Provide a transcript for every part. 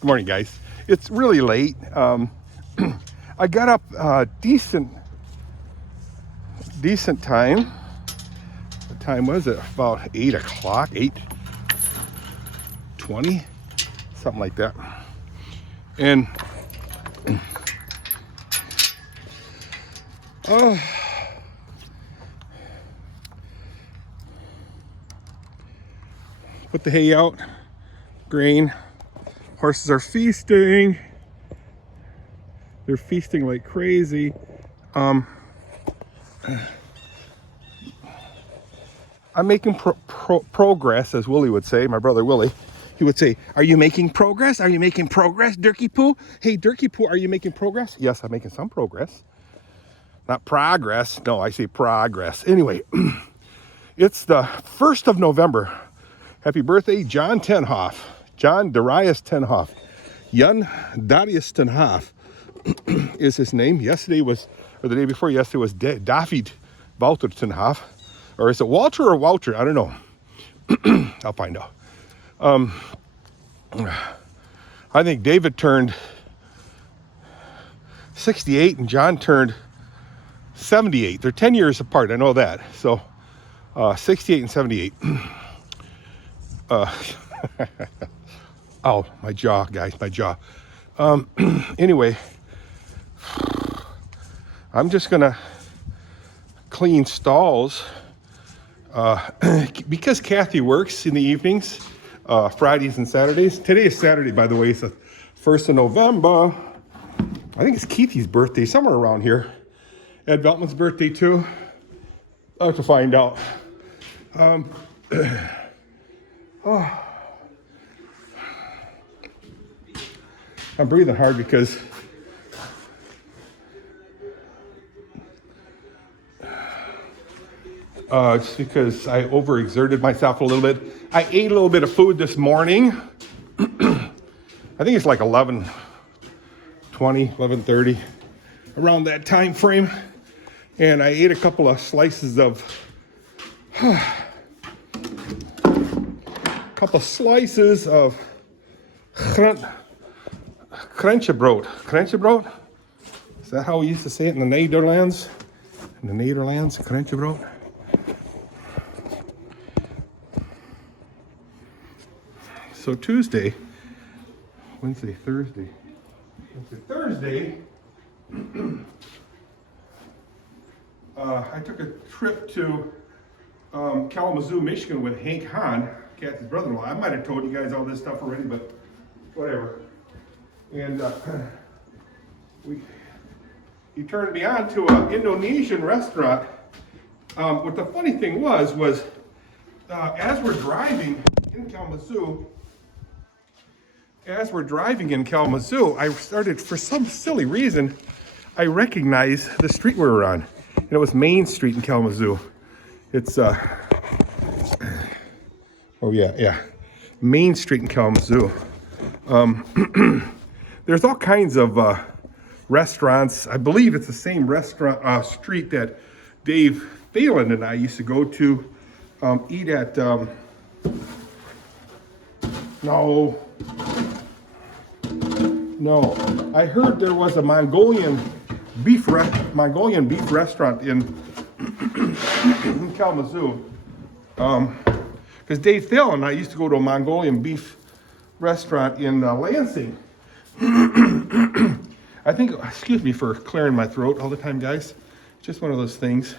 Good morning, guys. It's really late. I got up decent time. What time was it? About 8 o'clock, 8:20, something like that. And put the hay out, grain. Horses are feasting. They're feasting like crazy. I'm making progress, as Willie would say, my brother Willie. He would say, "Are you making progress? Are you making progress, Dirky Poo? Hey, Dirky Poo, are you making progress?" Yes, I'm making some progress. Not progress. No, I say progress. Anyway, it's the 1st of November. Happy birthday, John ten Haaf. John Darius ten Haaf. Jan Darius ten Haaf is his name. Yesterday was, or the day before yesterday was David Walter ten Haaf. Or is it Walter or Wouter? I don't know. I'll find out. I think David turned 68 and John turned 78. They're 10 years apart. I know that. So 68 and 78. Oh, my jaw, guys, my jaw. Anyway, I'm just gonna clean stalls because Kathy works in the evenings, Fridays and Saturdays. Today is Saturday, by the way. It's the 1st of November. I think it's Keithy's birthday, somewhere around here. Ed Veltman's birthday too. I'll have to find out. I'm breathing hard because just because I overexerted myself a little bit. I ate a little bit of food this morning. I think it's like 11:20, 11:30, around that time frame. And I ate a couple of slices of Krentenbrood. Krentenbrood? Is that how we used to say it in the Netherlands? In the Netherlands, Krentenbrood? So Tuesday, Wednesday, Thursday, I took a trip to Kalamazoo, Michigan with Hank Hahn, Kathy's brother-in-law. I might have told you guys all this stuff already, but whatever. And he turned me on to an Indonesian restaurant. What the funny thing was as we're driving in Kalamazoo, I started, for some silly reason, I recognized the street we were on. And it was Main Street in Kalamazoo. It's, Main Street in Kalamazoo. There's all kinds of restaurants. I believe it's the same restaurant street that Dave Phelan and I used to go to eat at. No. I heard there was a Mongolian beef restaurant in Kalamazoo. Because Dave Phelan and I used to go to a Mongolian beef restaurant in Lansing. I think, excuse me for clearing my throat all the time, guys. Just one of those things.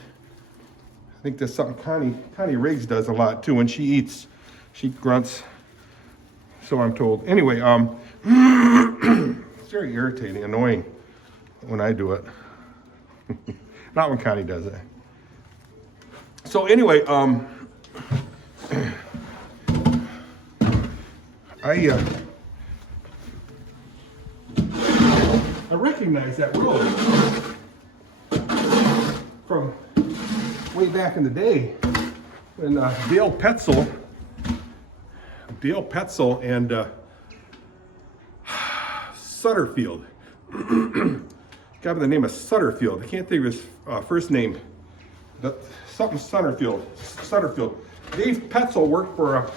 I think that's something Connie Riggs does a lot too. When she eats, she grunts. So I'm told. Anyway, it's very irritating, annoying when I do it. Not when Connie does it. So anyway, I recognize that road from way back in the day when Dale Petzel and Sutterfield, guy by the name of Sutterfield. I can't think of his first name. Something Sutterfield. Dave Petzel worked for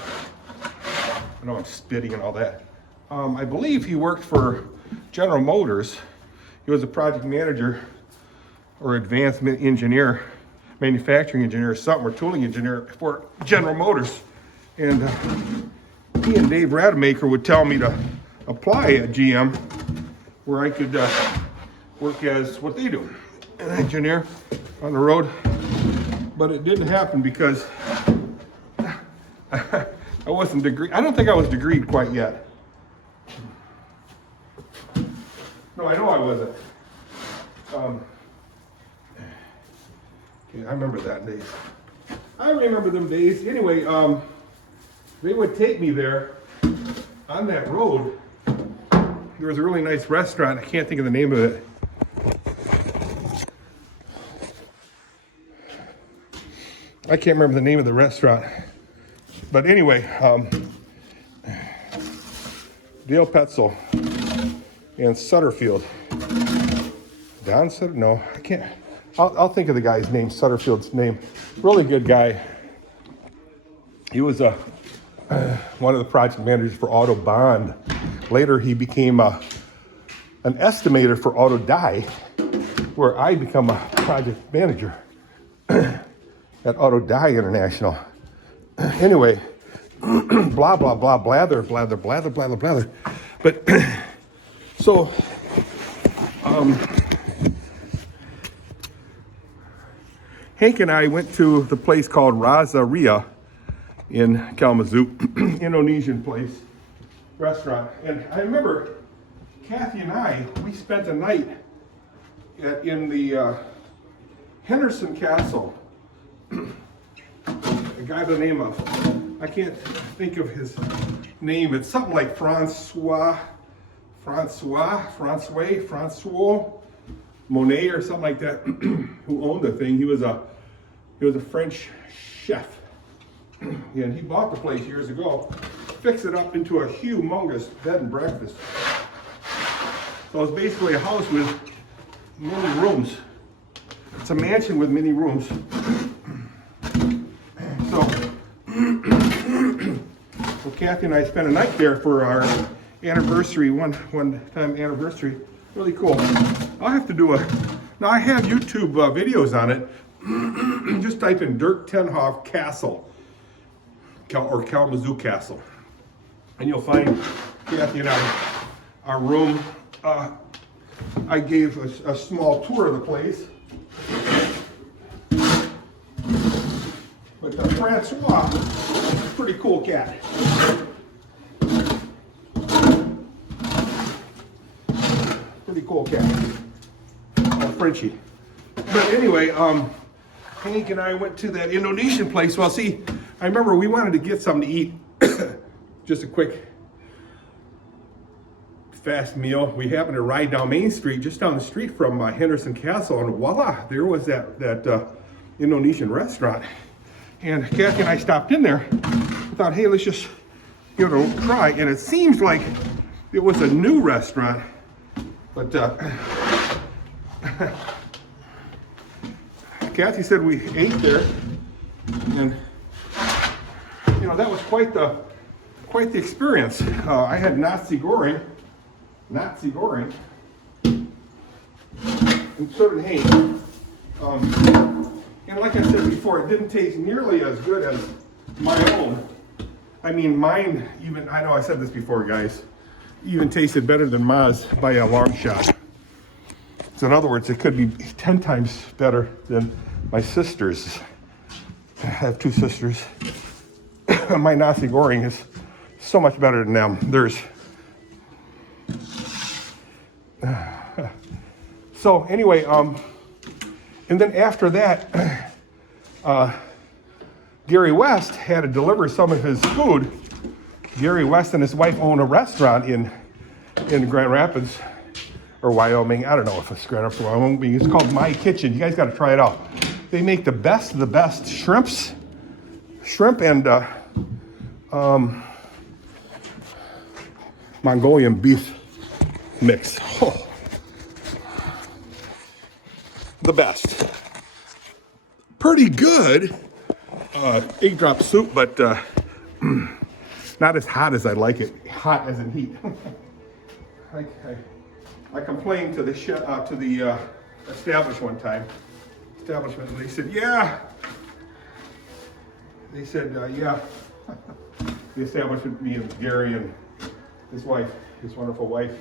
I know I'm spitting and all that. I believe he worked for General Motors. He was a project manager or advanced engineer, manufacturing engineer or something, or tooling engineer for General Motors. And he and Dave Rademacher would tell me to apply at GM where I could work as what they do, an engineer on the road. But it didn't happen because I wasn't I don't think I was degreed quite yet. No, I know I wasn't. Okay, I remember that days. I remember them days. Anyway, they would take me there on that road. There was a really nice restaurant. I can't think of the name of it. I can't remember the name of the restaurant. But anyway, Dale Petzel and Sutterfield. Don Sutter? No, I can't. I'll think of the guy's name, Sutterfield's name. Really good guy. He was one of the project managers for Auto Bond. Later, he became an estimator for Auto Die, where I become a project manager at Auto Die International. Anyway, blah, blah, blah, blather, blather, blather, blather, blather. But, so, Hank and I went to the place called Razaria in Kalamazoo, Indonesian place, restaurant. And I remember Kathy and I, we spent a night in the Henderson Castle. A guy by the name of, I can't think of his name, it's something like Francois Monet or something like that, who owned the thing. He was a French chef, and he bought the place years ago, fixed it up into a humongous bed and breakfast. So it's basically a house with many rooms. It's a mansion with many rooms. So Kathy and I spent a night there for our anniversary, one-time anniversary. Really cool. I'll have to do now I have YouTube videos on it. Just type in Dirk ten Haaf Castle, or Kalamazoo Castle, and you'll find Kathy and I, our room. I gave a small tour of the place. But Francois, pretty cool cat. Pretty cool cat. Frenchie. But anyway, Hank and I went to that Indonesian place. Well, see, I remember we wanted to get something to eat. Just a quick, fast meal. We happened to ride down Main Street, just down the street from Henderson Castle, and voila, there was that Indonesian restaurant. And Kathy and I stopped in there. I thought, hey, let's just try. And it seems like it was a new restaurant, but Kathy said we ate there, and that was quite the experience. I had Nazi goreng, and so did Hank. And like I said before, it didn't taste nearly as good as my own. I mean, mine even, I know I said this before, guys, even tasted better than Ma's by a long shot. So in other words, it could be 10 times better than my sister's. I have two sisters. My nasi goreng is so much better than them. So anyway, and then after that, Gary West had to deliver some of his food. Gary West and his wife own a restaurant in Grand Rapids or Wyoming. I don't know if it's Grand Rapids or Wyoming. It's called My Kitchen. You guys got to try it out. They make the best of the best shrimp and Mongolian beef mix. Oh. The best. Pretty good egg drop soup, but Not as hot as I like it. Hot as in heat. I complained to the establishment one time. Establishment, and they said, yeah. They said, yeah. The establishment, me and Gary and his wife, his wonderful wife.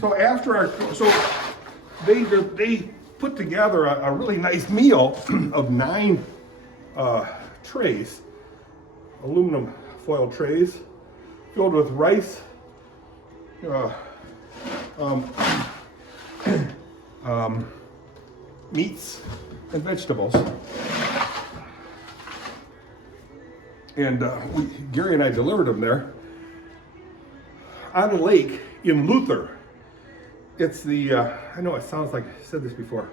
So after they put together a really nice meal of 9 trays, aluminum foil trays, filled with rice, meats, and vegetables. And Gary and I delivered them there on a lake in Luther. It's the, I know it sounds like I said this before.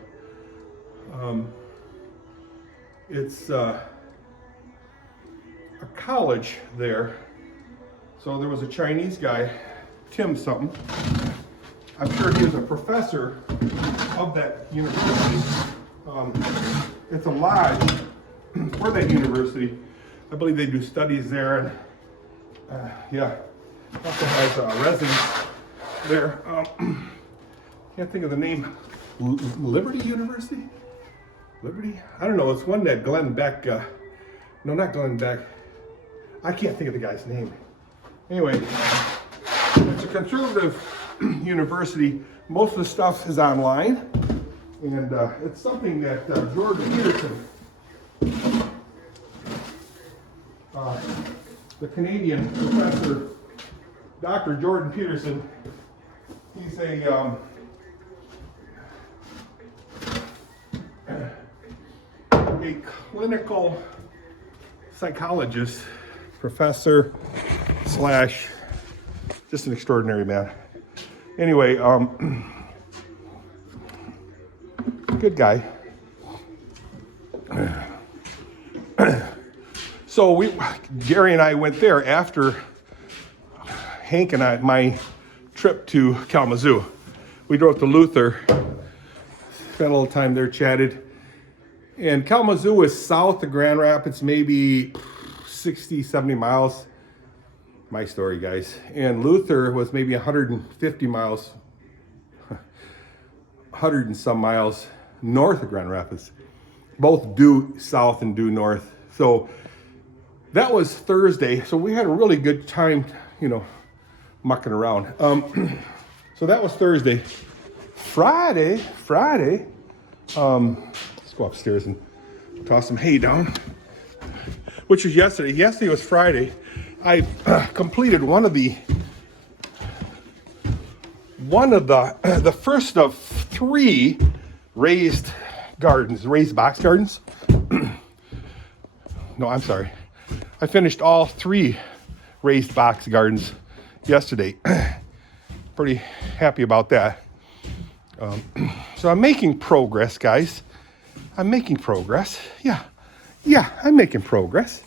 It's a college there. So there was a Chinese guy, Tim something. I'm sure he was a professor of that university. It's a lodge for that university. I believe they do studies there, and yeah, also has a residence there. Can't think of the name. Liberty University? Liberty? I don't know. It's one that Glenn Beck. No, not Glenn Beck. I can't think of the guy's name. Anyway, it's a conservative university. Most of the stuff is online, and it's something that Jordan Peterson, the Canadian professor, Dr. Jordan Peterson, he's a clinical psychologist, professor slash just an extraordinary man. Anyway, good guy. So Gary and I went there after Hank and my trip to Kalamazoo. We drove to Luther, spent a little time there, chatted. And Kalamazoo is south of Grand Rapids, maybe 60, 70 miles. My story, guys. And Luther was maybe 150 miles, 100 and some miles north of Grand Rapids. Both due south and due north. So that was Thursday. So we had a really good time, mucking around. So that was Thursday. Friday, let's go upstairs and toss some hay down, which was yesterday. Yesterday was Friday. I completed one of the first of 3 raised box gardens. No, I'm sorry. I finished all 3 raised box gardens yesterday. Pretty happy about that. So I'm making progress, guys. I'm making progress. Yeah, I'm making progress.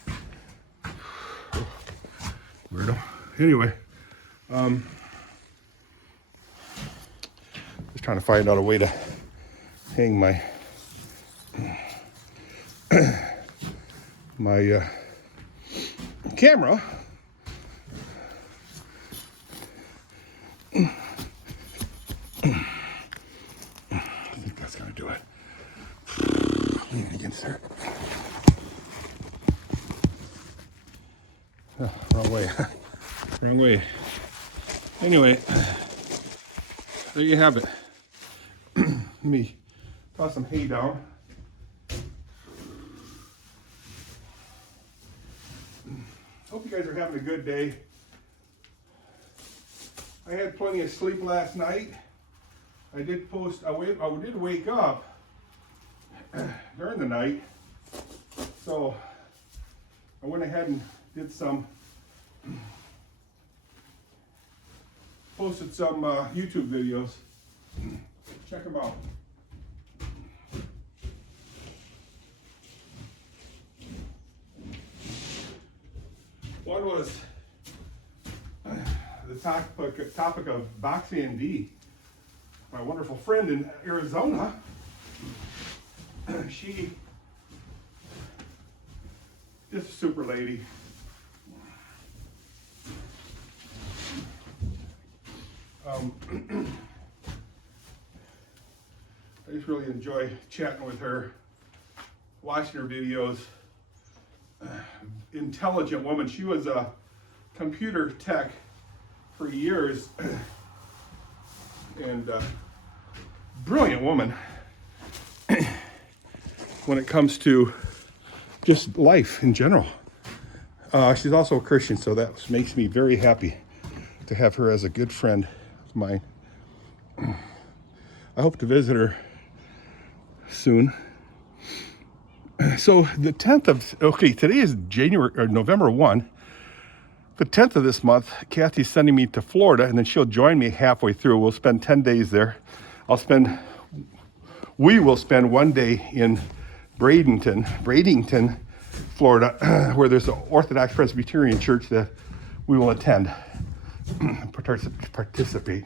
Weirdo. Anyway, just trying to find out a way to hang my camera. I think that's gonna do it. Lean against there. Oh, wrong way. Wrong way. Anyway, there you have it. Let me toss some hay down. Hope you guys are having a good day. I had plenty of sleep last night. I did wake up during the night, so I went ahead and posted some YouTube videos. Check them out. One was the topic of Boxy and D, my wonderful friend in Arizona. She is a super lady. I just really enjoy chatting with her, watching her videos. Intelligent woman. She was a computer tech for years, and brilliant woman when it comes to just life in general. She's also a Christian, so that makes me very happy to have her as a good friend of mine. I hope to visit her soon. So the 10th of, okay, today is November 1. The 10th of this month, Kathy's sending me to Florida, and then she'll join me halfway through. We'll spend 10 days there. We will spend 1 day in Bradenton, Florida, where there's an Orthodox Presbyterian church that we will attend, participate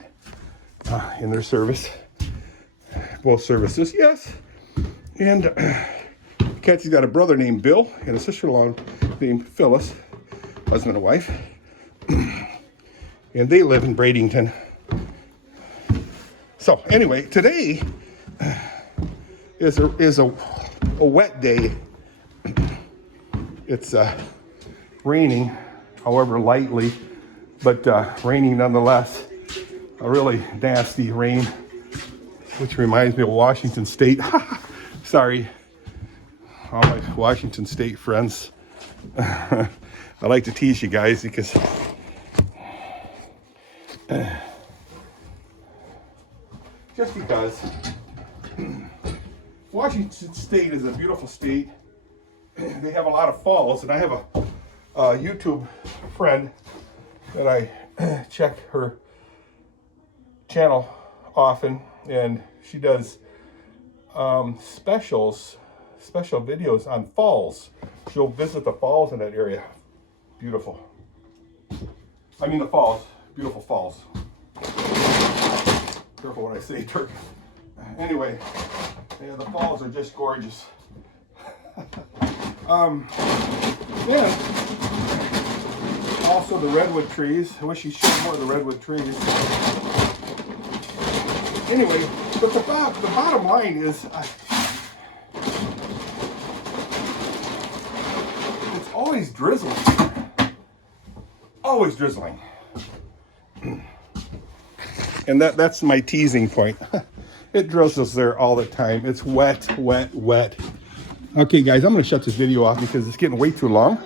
in their service, both services, yes. And Kathy's got a brother named Bill and a sister-in-law named Phyllis, husband and wife, and they live in Bradenton. So anyway, today is a wet day. It's raining, however lightly, but raining nonetheless. A really nasty rain, which reminds me of Washington State. Sorry, all my Washington State friends. I like to tease you guys because just because Washington State is a beautiful state. They have a lot of falls, and I have a YouTube friend that I check her channel often, and she does special videos on falls. She'll visit the falls in that area. Beautiful. I mean the falls. Beautiful falls. Careful what I say, Dirk. Anyway, yeah, the falls are just gorgeous. Yeah. Also the redwood trees. I wish you showed more of the redwood trees. Anyway, but the bottom line is, it's always drizzling. Always drizzling. And that's my teasing point. It drizzles there all the time. It's wet, wet, wet. Okay, guys, I'm going to shut this video off because it's getting way too long.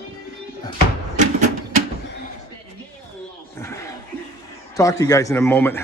Talk to you guys in a moment.